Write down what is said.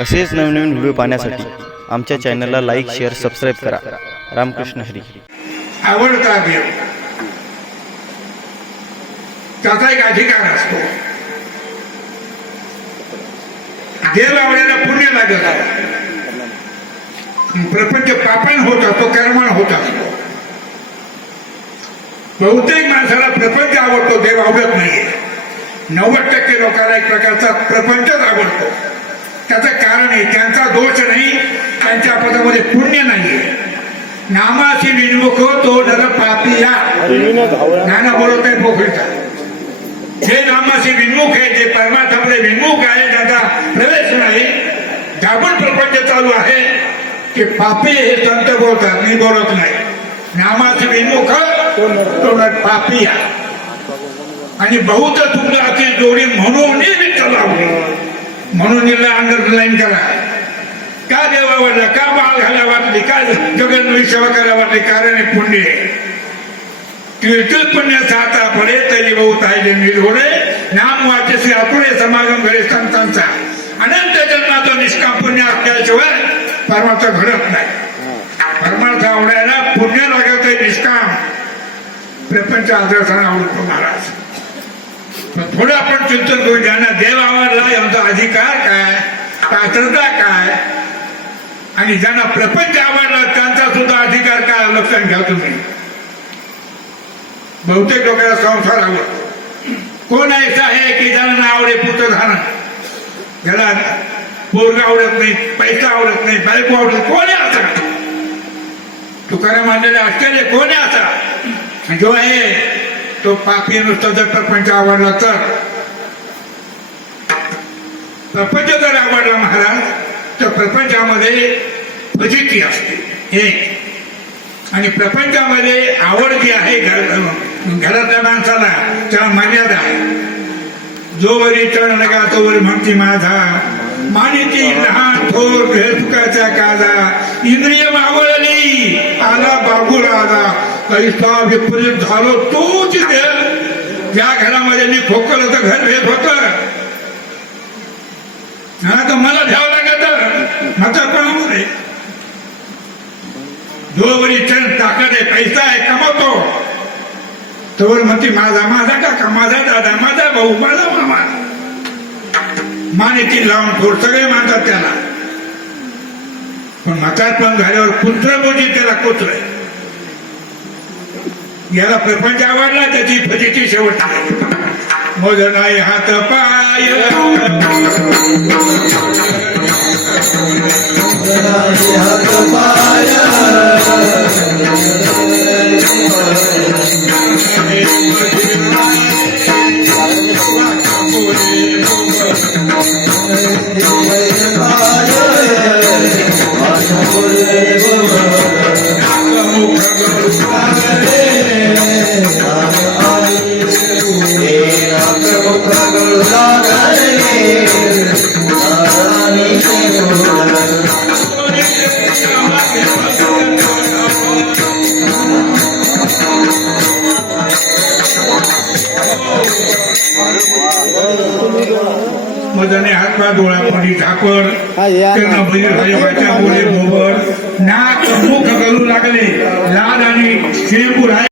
असेच नवनवीन व्हिडिओ पाहण्यासाठी आमच्या चॅनलला लाईक, शेअर, सबस्क्राईब करा. रामकृष्ण हरी. आवडता देव त्याचा एक अधिकार असतो. देव आवडायला पुण्य लागत आहे. प्रपंच पापण होत असतो, कर्मण होत असतो. बहुतेक माणसाला प्रपंच आवडतो, देव आवडत नाहीये. 90% लोकांना एक प्रकारचा प्रपंचच आवडतो. त्याचं कारण आहे त्यांचा दोष नाही, त्यांच्या पदामध्ये पुण्य नाहीये. नामाशी विन्मुख तो नर पापिया, नाना बोलत आहे पोखरीचा. जे नामाशी विन्मुख आहे, जे परमार्थामध्ये विन्मुख आहे, त्याचा प्रवेश नाही, दाबून प्रपंच चालू आहे, की पापी हे संत बोलतात, मी बोलत नाही. नामाशी विन्मुख तो नर पापिया. आणि बहुत तुमचं अशी जोडी म्हणून म्हणून अंडरलाईन करा. का देव आवडला, का बाळ घाला वाटली, का जगन सेवा करा वाटली, कारण पुण्य कीर्तन पुण्य साता पडे तरी बहुत आहे निर्घोडे. नाम वाचे श्री आतुरे समागम घडे संतांचा. अनंत जन्माचं निष्काम पुण्य असल्याशिवाय परमार्थ घडत नाही. परमार्थ आवडायला पुण्य लागत आहे. निष्काम प्रपंच आदर्शाने आवडतो महाराज. थोडं आपण चिंतन करू. ज्यांना देव आवडला यांचा अधिकार काय, पात्रता काय, आणि ज्यांना प्रपंच आवडला त्यांचा सुद्धा अधिकार काय, लक्षात घ्या तुम्ही. बहुतेक लोकांना संसार आवडतो. कोण ऐसा आहे की ज्यांना आवडे पुत्र धारण, ज्याला पोरग आवडत नाही, पैसा आवडत नाही, बायको आवडत, कोणी असा तुकाराम मानलेले आश्चर्य, कोणी असा जो आहे तो पापी नुसतं. जर प्रपंच आवडला तर, प्रपंच जर आवडला महाराज, तर प्रपंचामध्ये फजिती असते एक. आणि प्रपंचामध्ये आवड जी आहे घरातल्या माणसाला, त्याला मर्यादा आहे. जोवरी चढ नका तोवर म्हणती माझा, मानिती लहान थोर भेदुकाचा काजा. इंद्रिय मावळली आला बागुल आला, कैसा विपरीत झालो तोच देव. ज्या घरामध्ये मी खोकलं तर घर भेद होत, तर मला घ्यावं लागत म्हातारपणामध्ये. जोवरी चण ताकद आहे, पैसा आहे, कमवतो, तोवर म्हणते माझा, माझा काका, माझा दादा, माझा भाऊ, माझा मामा. मानेती लावून थोड सगळे मानतात त्याला. पण म्हातारपण झाल्यावर पुत्र बोजी त्याला कोचर. याला प्रपंच आवडला, त्याची फजिती शेवट. मोजनाय हात पाय, हात पाय, मजाने हातपाय डोळ्यामध्ये झाकड, त्यांना बहिर बोले गोबर, नाक मुख करू लागले. लाल आणि शेंबूर